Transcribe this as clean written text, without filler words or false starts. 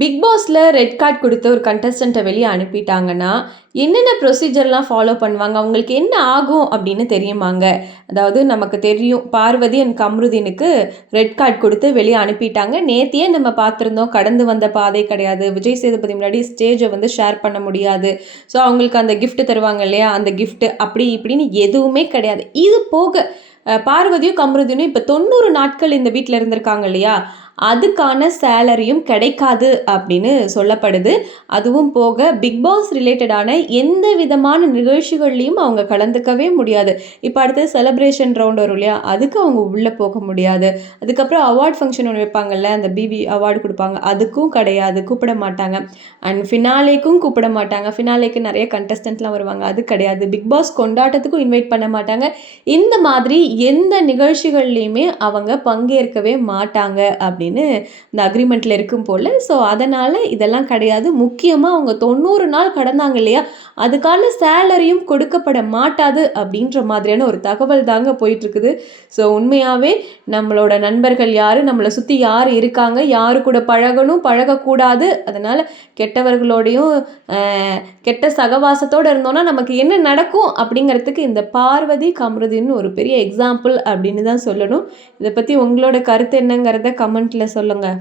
Big பாஸ்ல red card கொடுத்த ஒரு கண்டஸ்டண்ட்டை வெளியே அனுப்பிட்டாங்கன்னா, என்னென்ன ப்ரொசீஜர்லாம் ஃபாலோ பண்ணுவாங்க? அவங்களுக்கு என்ன ஆகும் அப்படின்னு தெரியுமாங்க? அதாவது நமக்கு தெரியும் பார்வதி அண்ட் கம்ருதீனுக்கு ரெட் கார்ட் கொடுத்து வெளியே அனுப்பிட்டாங்க. நேத்தியே நம்ம பார்த்துருந்தோம். கடந்து வந்த பாதை கிடையாது. விஜய் சேதுபதி முன்னாடி ஸ்டேஜை வந்து ஷேர் பண்ண முடியாது. ஸோ அவங்களுக்கு அந்த கிஃப்ட் தருவாங்க இல்லையா? அந்த கிஃப்ட் அப்படி இப்படின்னு எதுவுமே கிடையாது. இது போக பார்வதியும் கம்ருதீனும் இப்போ 90 நாட்கள் இந்த வீட்டில் இருந்திருக்காங்க இல்லையா? அதுக்கான சேலரியும் கிடைக்காது அப்படின்னு சொல்லப்படுது. அதுவும் போக பிக் பாஸ் ரிலேட்டடான எந்த விதமான நிகழ்ச்சிகள்லையும் அவங்க கலந்துக்கவே முடியாது. இப்போ அடுத்து செலிப்ரேஷன் ரவுண்ட் வரும் இல்லையா? அதுக்கு அவங்க உள்ளே போக முடியாது. அதுக்கப்புறம் அவார்ட் ஃபங்க்ஷன் ஒன்று வைப்பாங்கல்ல, அந்த பிபி அவார்டு கொடுப்பாங்க, அதுக்கும் கிடையாது, கூப்பிட மாட்டாங்க. அண்ட் ஃபினாலேக்கும் கூப்பிட மாட்டாங்க. ஃபினாலேக்கு நிறைய கண்டஸ்டன்ட்லாம் வருவாங்க, அது கிடையாது. பிக் பாஸ் கொண்டாட்டத்துக்கும் இன்வைட் பண்ண மாட்டாங்க. இந்த மாதிரி எந்த நிகழ்ச்சிகள்லையுமே அவங்க பங்கேற்கவே மாட்டாங்க அப்படின்னு இந்த அக்ரிமெண்ட்டில் இருக்கும் போல். ஸோ அதனால் இதெல்லாம் கிடையாது. முக்கியமாக அவங்க 90 நாள் கடந்தாங்க இல்லையா, அதுக்கான சேலரியும் கொடுக்கப்பட மாட்டாது அப்படின்ற மாதிரியான ஒரு தகவல் தாங்க போயிட்டுருக்குது. ஸோ உண்மையாகவே நம்மளோட நண்பர்கள் யார், நம்மளை சுற்றி யார் இருக்காங்க, யாரு கூட பழகணும் பழகக்கூடாது, அதனால் கெட்டவர்களோடையும் கெட்ட சகவாசத்தோடு இருந்தோன்னா நமக்கு என்ன நடக்கும் அப்படிங்கிறதுக்கு இந்த பார்வதி கம்ருதீன் ஒரு பெரிய எக்ஸாம்பிள் அப்படின்னு தான் சொல்லணும். இதை பற்றி உங்களோட கருத்து என்னங்கிறத கமெண்ட்டில் சொல்லுங்கள்.